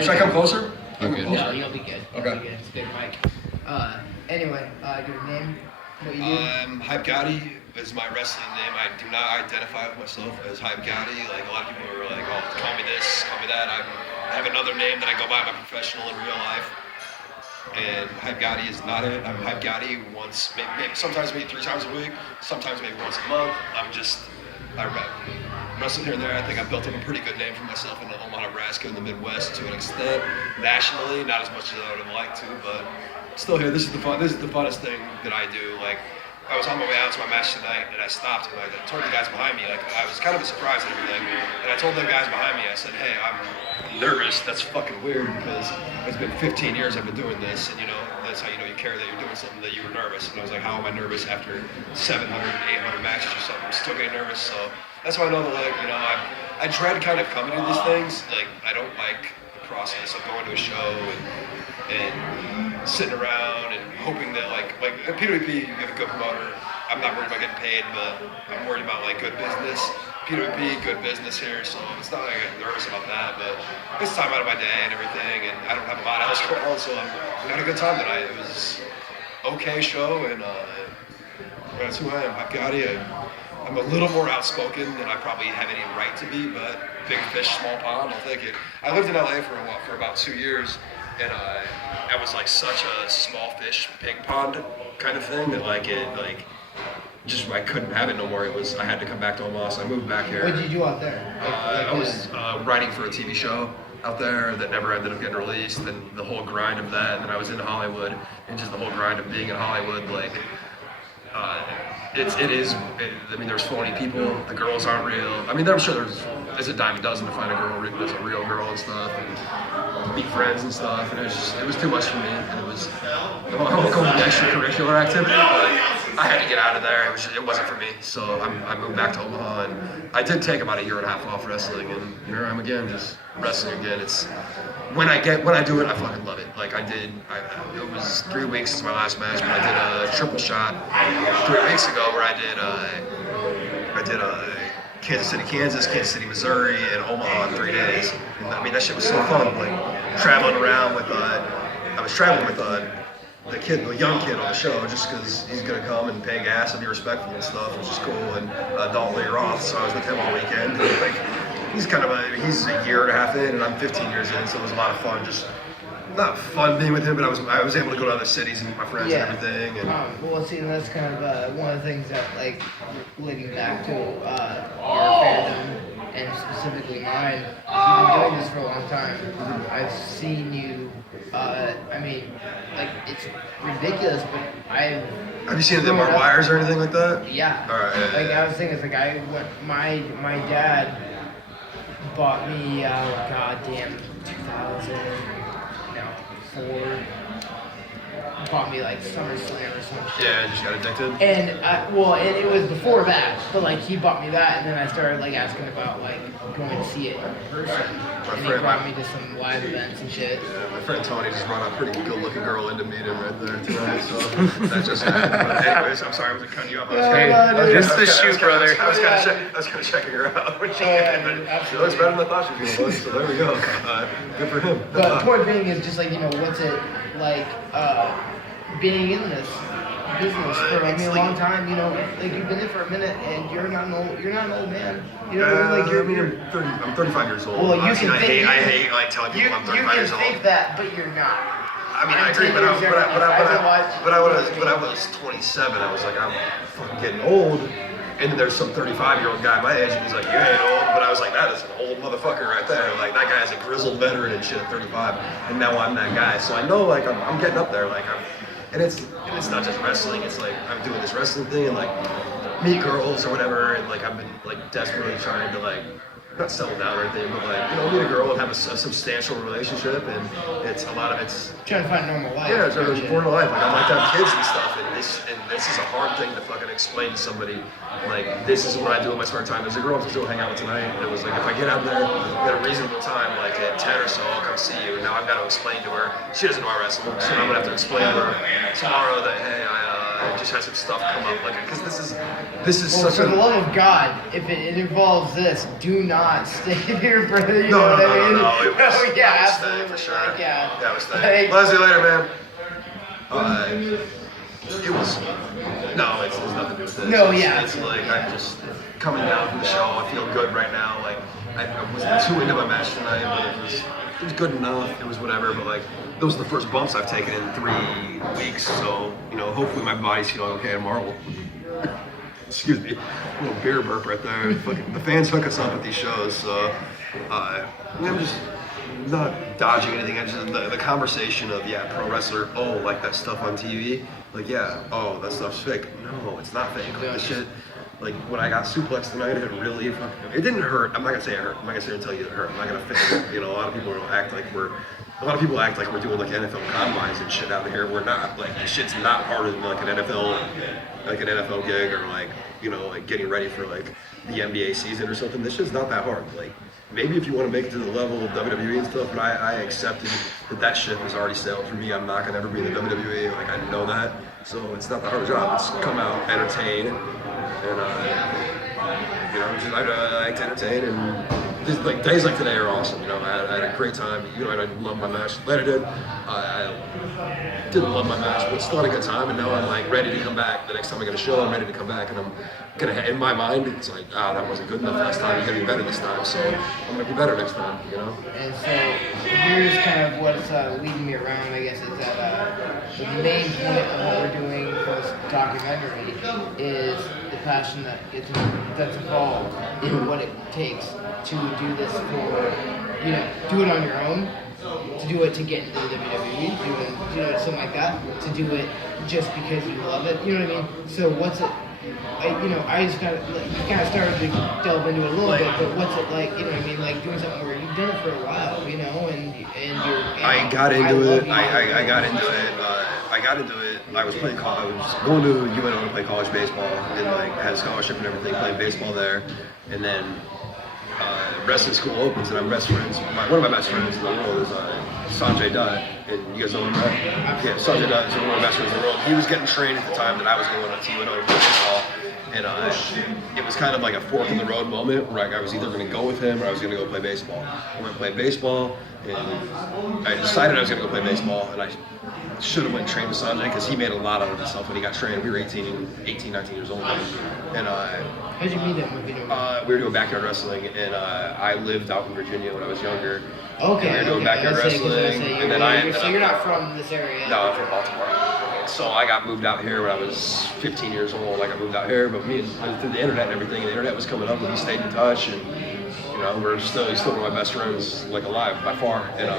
Should I come closer? Okay. No, you'll be good. Okay. You'll be good. It's a good mic. Anyway, your name, what you do? Hype Gotti is my wrestling name. I do not identify with myself as Hype Gotti. Like a lot of people are like, oh, call me this, call me that. I have another name that I go by, my professional in real life. And Hype Gotti is not it. I'm Hype Gotti once, maybe sometimes maybe 3 times a week, sometimes maybe once a month. I wrestle here and there. I think I built up a pretty good name for myself in Omaha, Nebraska, in the Midwest to an extent. Nationally, not as much as I would have liked to, but still here. This is the funnest thing that I do. Like, I was on my way out to my match tonight, and I stopped, and I told the guys behind me, like, I was kind of a surprise and everything, and I told the guys behind me, I said, hey, I'm nervous. That's fucking weird, because it's been 15 years I've been doing this, and, you know, that's how you know you care that you're doing something that you were nervous. And I was like, how am I nervous after 700, 800 matches or something? I'm still getting nervous, so that's why I know that, like, you know, I dread kind of coming to these things. Like, I don't like the process of going to a show and sitting around and hoping that, like at PWP, you get a good promoter. I'm not worried about getting paid, but I'm worried about, like, good business. PWP, good business here, so it's not like I get nervous about that, but it's time out of my day and everything, and I don't have a lot else going on, so we had a good time tonight. It was okay show, and that's who I am. I've got it. I'm a little more outspoken than I probably have any right to be, but big fish, small pond, I'll take it. I lived in LA for about 2 years, and I was like such a small fish, big pond kind of thing that I couldn't have it no more. I had to come back to Omaha, so I moved back here. What did you do out there? I was writing for a TV show out there that never ended up getting released, and the whole grind of that, and then I was in Hollywood, and just the whole grind of being in Hollywood, like, I mean, there's phony people, the girls aren't real. I mean, I'm sure there's a dime a dozen to find a girl that's a real girl and stuff, and be friends and stuff, and it was too much for me, and I won't go with the extracurricular activity, but I had to get out of there. It wasn't for me, so I moved back to Omaha, and I did take about a year and a half off wrestling, and here I am again, just wrestling again. It's when I do it, I fucking love it. Like it was 3 weeks since my last match, but I did a triple shot 3 weeks ago where I did Kansas City, Kansas, Kansas City, Missouri, and Omaha in 3 days. And I mean, that shit was so fun. Like traveling around with I was traveling with the young kid on the show, just because he's gonna come and pay gas and be respectful and stuff, which is cool. And Dalton Lee Roth, so I was with him all weekend. And, like, he's a year and a half in, and I'm 15 years in, so it was a lot of fun. Just not fun being with him, but I was able to go to other cities and meet my friends and everything. And well, see, that's kind of one of the things that, like, leading back to our fandom, and specifically mine. You've been doing this for a long time. I've seen you. I mean, like, it's ridiculous, but have you seen the barbed wires or anything like that? Yeah. All right. Like, I was thinking, it's like my dad bought me goddamn 2004. Bought me like SummerSlam or some shit. Yeah, just got addicted. And and it was before that, but like he bought me that, and then I started like asking about like going to see it in person. And he brought me to some live events and shit. Yeah, my friend Tony just brought a pretty good-looking girl in to meet him right there tonight, so that just happened. But anyways, I'm sorry I wasn't cutting you off. This is the shoot, brother. I was kind of checking her out when she came in, but she looks better than I thought she was going to look, so there we go. Good for him. But the point being is just like, you know, what's it like being in this business for a long time, you know, like you've been in it for a minute and you're not an old man. You know, like I'm 35 years old. Well, you can I hate like telling people I'm 35 years old. You can think that, but you're not. I mean, I agree, but I was 27. I was like, I'm fucking getting old. And then there's some 35-year-old guy my age, and he's like, you ain't old. But I was like, that is an old motherfucker right there. Like, that guy's a grizzled veteran and shit at 35. And now I'm that guy. So I know, like, I'm getting up there. Like, and it's not just wrestling. It's like, I'm doing this wrestling thing and, like, meet girls or whatever. And, like, I've been, like, desperately trying to, like, not settle down or anything, but, like, you know, meet a girl and have a substantial relationship. And it's a lot of it's trying to find a normal life. Yeah, it's a normal life. Like, I like to have kids and stuff. And this is a hard thing to fucking explain to somebody. Like, this is what I do in my spare time. There's a girl I'm still hanging out with tonight. And it was like, if I get out there at a reasonable time, like at 10 or so, I'll come see you. And now I've got to explain to her. She doesn't know I wrestle, so I'm gonna have to explain to her tomorrow that, hey, I just had some stuff come up, like, because this is well, such for the love of God, if it involves this, do not stay here for the, you know what I mean? No, Yeah, staying for sure. Like, yeah. I was staying. Love you later, man. It was it's nothing to do with it. No, yeah. It's like I'm just coming down from the show. I feel good right now. Like I wasn't too into my match tonight, but it was good enough. It was whatever. But like those are the first bumps I've taken in 3 weeks. So hopefully my body's feeling okay tomorrow. Excuse me, a little beer burp right there. Fucking, the fans hook us up at these shows, so I'm just not dodging anything. I just the conversation of pro wrestler. Oh, like that stuff on TV. Like oh, that stuff's fake. No, it's not fake. Like the shit. Like when I got suplexed tonight, it really it didn't hurt. I'm not gonna say it hurt. I'm not gonna sit and tell you it hurt. I'm not gonna fake it. A lot of people act like we're doing like NFL combines and shit out here. We're not. Like this shit's not harder than like an NFL gig or like getting ready for like the NBA season or something. This shit's not that hard. Like maybe if you want to make it to the level of WWE and stuff, but I accepted that shit was already sailed for me. I'm not gonna ever be in the WWE. Like I know that. So it's not that hard a job. It's come out, entertain, and I like to entertain and. Just, like days like today are awesome. I had a great time. I love my match. Later did. I didn't love my match, but still had a good time. And now I'm like ready to come back. The next time I get a show, I'm ready to come back. And I'm gonna, in my mind, it's like, that wasn't good enough last time. You're gonna be better this time. So I'm gonna be better next time. And so here's kind of what's leading me around. I guess is that the main point of what we're doing for this documentary is the passion that's involved in what it takes to do this for, do it on your own, to do it to get into the WWE, do it something like that, to do it just because you love it, you know what I mean? So what's it, I just kind of started to delve into it a little bit, but what's it like, you know what I mean, like doing something where you've done it for a while, and you're... I got into it. I got into it. I was playing college. I was going to UNO to play college baseball and like had a scholarship and everything, played baseball there, and then wrestling school opens and I'm best friends. One of my best friends in the world is Sanjay Dutt, and you guys know him, right? Yeah, Sanjay Dutt is one of my best friends in the world. He was getting trained at the time that I was going to UNO to play baseball, and it was kind of like a fork in the road moment where I was either going to go with him or I was going to go play baseball. I went to play baseball, and I decided I was going to go play baseball, and I should have went and trained with Sanjay because he made a lot out of himself when he got trained. We were 18, 19 years old. And how'd you meet him? We were doing backyard wrestling, and I lived out in Virginia when I was younger. Okay. And we were doing backyard wrestling, and then I ended So you're not from this area? No, I'm from Baltimore. So I got moved out here when I was 15 years old. I got moved out here, but through the internet and everything, the internet was coming up, and we stayed in touch, and he's still one of my best friends, like alive by far. And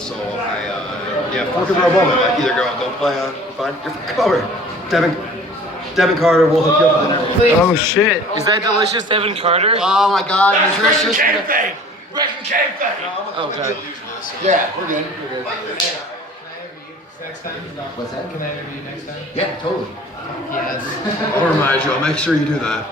so fork in the road moment. Like either go play fine. Come over, Devin Carter will hook you up with dinner. Oh shit! Is that delicious, Devin Carter? Oh my God, That's nutritious. Wrecking Kayfabe! Wrecking Kayfabe! Oh god. Yeah, we're good. Can I interview you next time? What's that? Can I interview you next time? Yeah, totally. Yes. I'll remind you. I'll make sure you do that.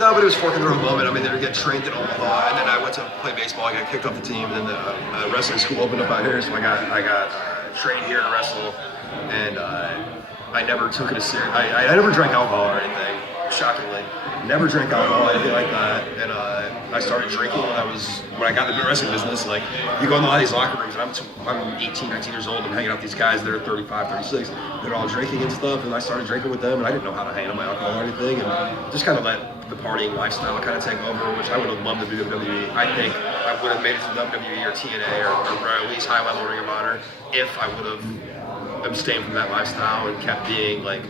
No, but it was fork in the road moment. I mean, they were getting trained in Omaha, and then I went to play baseball. I got kicked off the team, and then the wrestling school opened up out here, so I got trained here to wrestle, and I never took it as serious. I never drank alcohol or anything, shockingly. Never drank alcohol, anything like that. And I started drinking when I got into the wrestling business. Like, you go into a lot of these locker rooms, and I'm 18, 19 years old, and hanging out with these guys that are 35, 36. They're all drinking and stuff, and I started drinking with them, and I didn't know how to handle my alcohol or anything, and just kind of let the partying lifestyle kind of take over, which I would have loved to do WWE. I think I would have made it to WWE or TNA or at least high level Ring of Honor if I would have abstained from that lifestyle and kept being like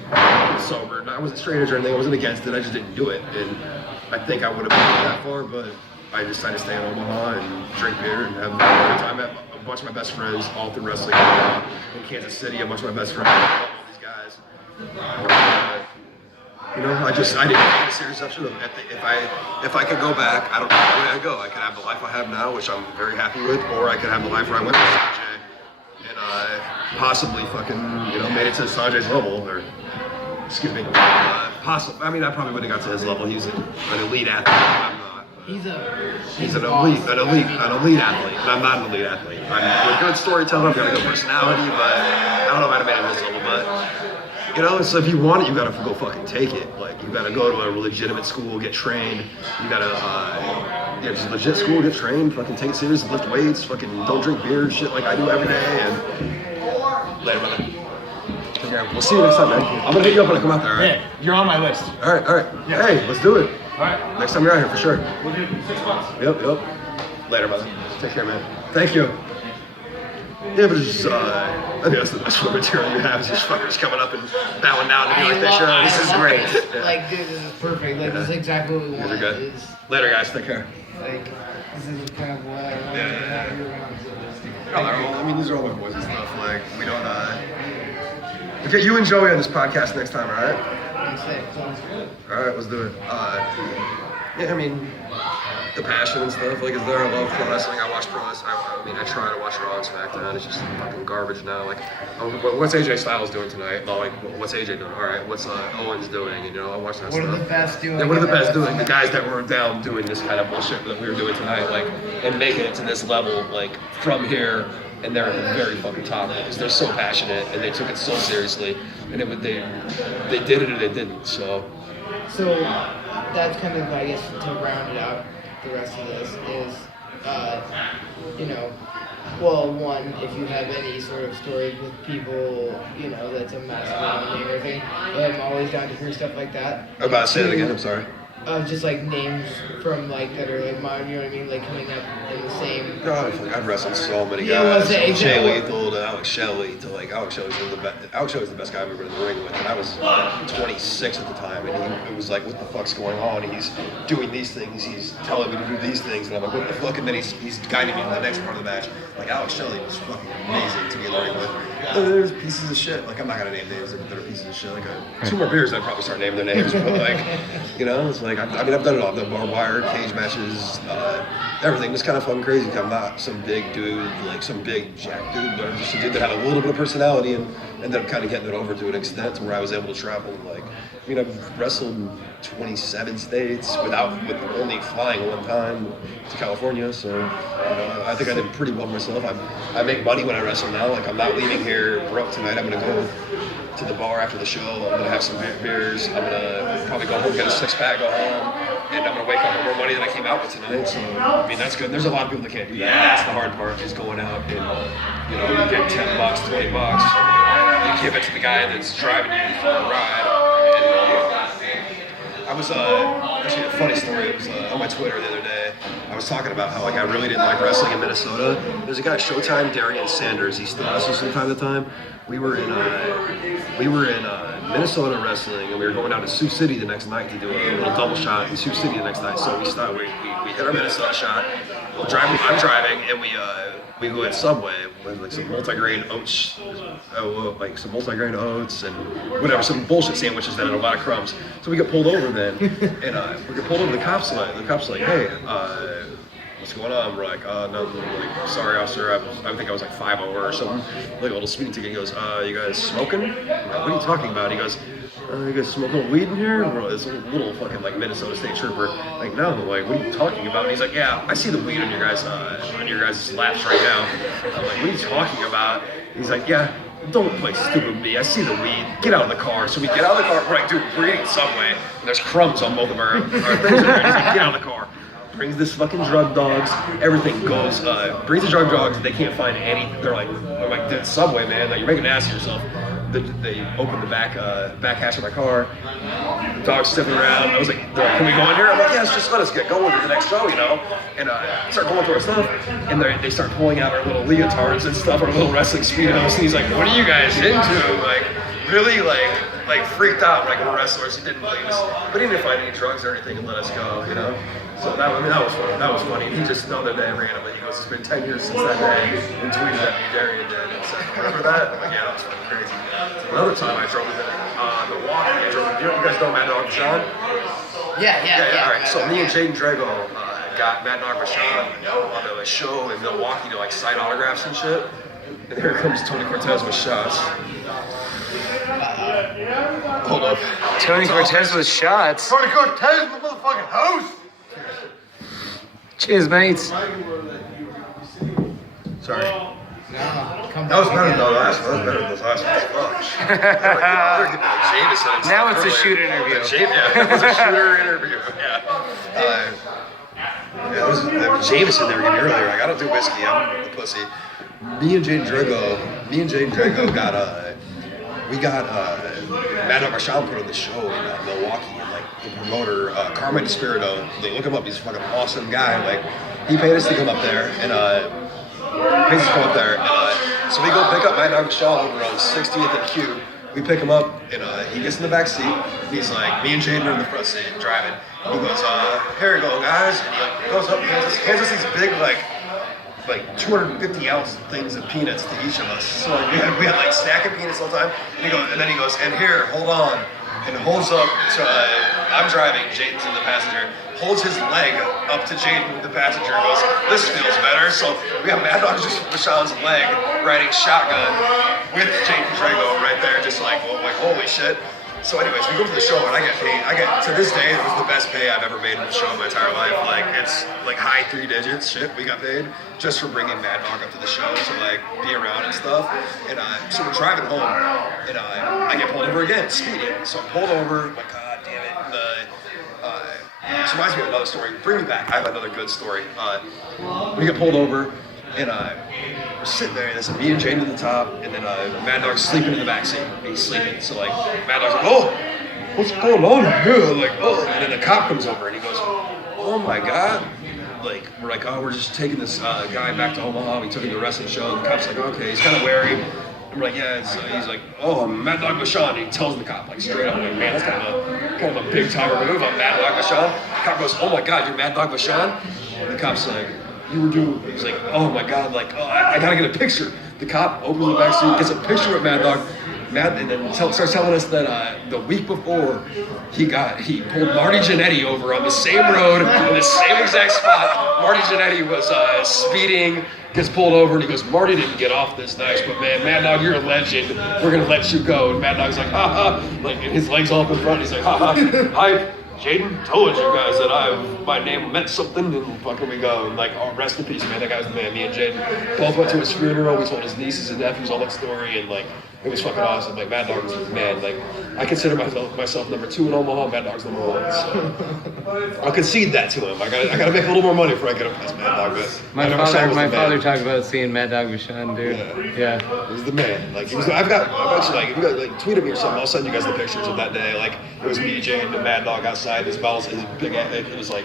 sober. And I wasn't straight edge or anything. I wasn't against it. I just didn't do it. And I think I would have made it that far, but I decided to stay in Omaha and drink beer and have a good time. I met a bunch of my best friends all through wrestling in Kansas City. A bunch of my best friends, all these guys. I didn't take a serious option of if I could go back, I don't know where I'd go. I could have the life I have now, which I'm very happy with, or I could have the life where I went with Sanjay and possibly fucking made it to Sanjay's level, or excuse me, possibly. I mean, I probably wouldn't have got to his level. He's an elite athlete. I'm not. He's an elite athlete, and I'm not an elite athlete. I'm a good storyteller. I've got a good personality, but I don't know if I'd have made it to his level. But You know, so if you want it, you gotta go fucking take it. Like, you gotta go to a legitimate school, get trained. You gotta, just legit school, get trained, fucking take it serious, lift weights, fucking don't drink beer, shit like I do every day. And later, brother. Yeah, we'll see you next time, man. I'm gonna hit you up when I come out there, all right? Yeah, you're on my list. All right. Yeah. Hey, let's do it. All right. Next time you're out here, for sure. We'll do $6. Yep. Later, brother. Take care, man. Thank you. Yeah, but it's just, I think that's the best sort of material you have is just fuckers coming up and bowing down to be like that show. This is great. Yeah. Like, dude, this is perfect. Like, this is exactly what we want. These are good. Later, guys. Take care. Like, this is kind of what I want to have you around. I mean, these are all my boys and stuff. Like, we don't, we'll get you and Joey on this podcast next time, all right? All right, let's do it. Yeah, I mean, the passion and stuff, like, is there. I love pro wrestling. I watch pro wrestling. I mean, I try to watch Raw and SmackDown. It's just fucking garbage now. Like, what's AJ Styles doing tonight? Well, like, what's AJ doing? All right, what's Owens doing? You know, I watch that What stuff. are the best doing? Yeah, what are the best doing? The guys that were down doing this kind of bullshit that we were doing tonight, like, and making it to this level, like, from here, and they're at the very fucking top because they're so passionate and they took it so seriously, and they did it or they didn't. So that's kind of, I guess, to round it out. The rest of this is, well, one, if you have any sort of stories with people, that's a massive amount of everything, I'm always down to hear stuff like that. I'm about to say it again. I'm sorry. Just like names from like that are like mine, you know what I mean? Like coming up in the same. God, I've wrestled so many Yeah, guys. well, say- From Jay Lethal to Alex Shelley to like Alex Shelley's the best. Alex Shelley's the best guy I've ever been in the ring with, and I was 26 at the time, and it was like, what the fuck's going on? He's doing these things, he's telling me to do these things, and I'm like, what the fuck? And then he's guiding me to the next part of the match. Like Alex Shelley was fucking amazing to be in the ring with. There's pieces of shit. Like I'm not gonna name names that are pieces of shit. Like 2 more beers, I'd probably start naming their names. But like, it's like I mean I've done it all. I've done barbed wire, cage matches, everything. It's kind of fucking crazy. I'm not some big dude, like some big jack dude, but I'm just a dude that had a little bit of personality and ended up kind of getting it over to an extent to where I was able to travel. Like, I mean, I've wrestled in 27 states with only flying one time to California. So, I think I did pretty well myself. I make money when I wrestle now. Like, I'm not leaving here broke tonight. I'm gonna go to the bar after the show. I'm gonna have some beers. I'm gonna probably go home, get a 6-pack, go home, and I'm gonna wake up with more money than I came out with tonight. So, I mean, that's good. There's a lot of people that can't do that. That's the hard part, is going out and, you get $10, $20. You give it to the guy that's driving you for a ride. And, I was, actually a funny story. It was on my Twitter the other day. I was talking about how, like, I really didn't like wrestling in Minnesota. There's a guy, Showtime, Darian Sanders. He still wrestles from time to time. We were in Minnesota wrestling, and we were going down to Sioux City the next night to do a little double shot in Sioux City the next night. So we hit our Minnesota shot. I'm driving, and we go at Subway with like some multigrain oats, and whatever, some bullshit sandwiches that had a lot of crumbs. So we get pulled over then, and we get pulled over. The cops like, hey, what's going on? We're like, nothing. We're like, sorry, officer. I think I was like 5 over or something. Like a little speeding ticket. He goes, you guys smoking? I'm like, what are you talking about? He goes, you guys smoking weed in here? Bro, this little fucking like Minnesota State Trooper. Like, no. I'm like, what are you talking about? And he's like, yeah, I see the weed on your guys' laps right now. I'm like, what are you talking about? He's like, yeah. Don't play stupid with me. I see the weed. Get out of the car. So we get out of the car. We're like, dude, we're eating Subway, and there's crumbs on both of our things. He's like, get out of the car. Brings this fucking drug dogs. Everything goes. Brings the drug dogs. They can't find any. They're like, I'm like, dude, Subway, man. Like, you're making an ass of yourself. They open the back hatch of my car. Dogs sniffing around. I was like, can we go in here? I'm like, yes, just let us get going to the next show, And start going through our stuff. And they start pulling out our little leotards and stuff, our little wrestling speedos. And he's like, what are you guys into? Like, really, like freaked out. Like, we're wrestlers. He didn't believe us. But he didn't find any drugs or anything and let us go, So that was funny. That was funny. He just the other day randomly, he goes, it's been 10 years since that day, and tweeted at me, Darian did. And said, remember that? I'm like, yeah, that was fucking crazy. So another time I drove into Milwaukee. You guys know Mad Dog Vachon? Yeah. All right. So me and Jaden Drago got Mad Dog Vachon on a show in Milwaukee to like sign autographs and shit. And here comes Tony Cortez with shots. Hold up. Tony Cortez with shots. Tony Cortez in the motherfucking house. Cheers, mates. Sorry. No, come That was back better again. than the last one. That was better than those last ones. Fuck. They're getting like Jameson and Now stuff it's a earlier. shoot interview. Yeah, it was a shooter interview. Yeah. Yeah, it was Jameson they were getting earlier. Like, I don't do whiskey. I'm the pussy. Me and Jaden Drago got we got Mad Dog Marshall put on the show in Milwaukee, and like the promoter Carmine Espirito, look him up. He's a fucking awesome guy. Like, he paid us to come up there, and so we go pick up Mad Dog Marshall over on 60th and Q. We pick him up, and he gets in the back seat. He's like, me and Jaden are in the front seat driving. He goes, here we go, guys. And he like goes up and hands us these big like 250 ounce things of peanuts to each of us. So like, we had like stacking peanuts all the time. And then he goes, and here, hold on, and holds up to I'm driving, Jaden's in the passenger. Holds his leg up to Jaden, the passenger, and goes, this feels better. So we have Mad Dog Rashawn's leg riding shotgun with Jaden Drago right there, just like holy shit. So anyways, we go to the show and I get paid. To this day, it was the best pay I've ever made in a show in my entire life. Like, it's like high 3 digits shit we got paid just for bringing Mad Dog up to the show to like be around and stuff. And so we're driving home and I get pulled over again, speeding. So I'm pulled over, like, god damn it. This reminds me of another story. Bring me back. I have another good story. We get pulled over, and we're sitting there, and there's me and Jane at the top, and then Mad Dog's sleeping in the backseat. He's sleeping, so like Mad Dog's like, oh, what's going on here? Like, oh, and then the cop comes over, and he goes, oh my god. Like, we're like, oh, we're just taking this guy back to Omaha. We took him to the wrestling show. And the cop's like, okay, he's kind of wary. And we're like, yeah, he's like, oh, I'm Mad Dog Bashan. And he tells the cop, like, straight up, like, man, that's kind of a big time move. I'm Mad Dog Bashan. The cop goes, oh my god, you're Mad Dog Bashan? And the cop's like, you were doing, he's like, oh my god, like, oh, I gotta get a picture. The cop opens the back seat, gets a picture of Mad Dog. And then starts telling us that the week before he pulled Marty Jannetty over on the same road in the same exact spot. Marty Jannetty was speeding, gets pulled over, and he goes, Marty didn't get off this nice, but man, Mad Dog, you're a legend. We're gonna let you go. And Mad Dog's like, ha ha, like, and his legs all up in front. He's like, ha ha, hi. Jaden told you guys that my name meant something, and fucking we go. And like, oh, rest in peace, man. That guy was the man. Me and Jaden both went to his funeral. We told his nieces and nephews all that story, and like, it was fucking awesome. Like, Mad Dog was the man. Like, I consider myself number 2 in Omaha. Mad Dog's number 1. So I'll concede that to him. I gotta make a little more money before I get up past Mad Dog. But My father talked about seeing Mad Dog Bashan, dude. Yeah. He was the man. Like, he was. I've actually, like, if you guys like tweet at me or something, I'll send you guys the pictures of that day. Like, it was me, Jane, and Mad Dog outside. His balls, his big. It was like.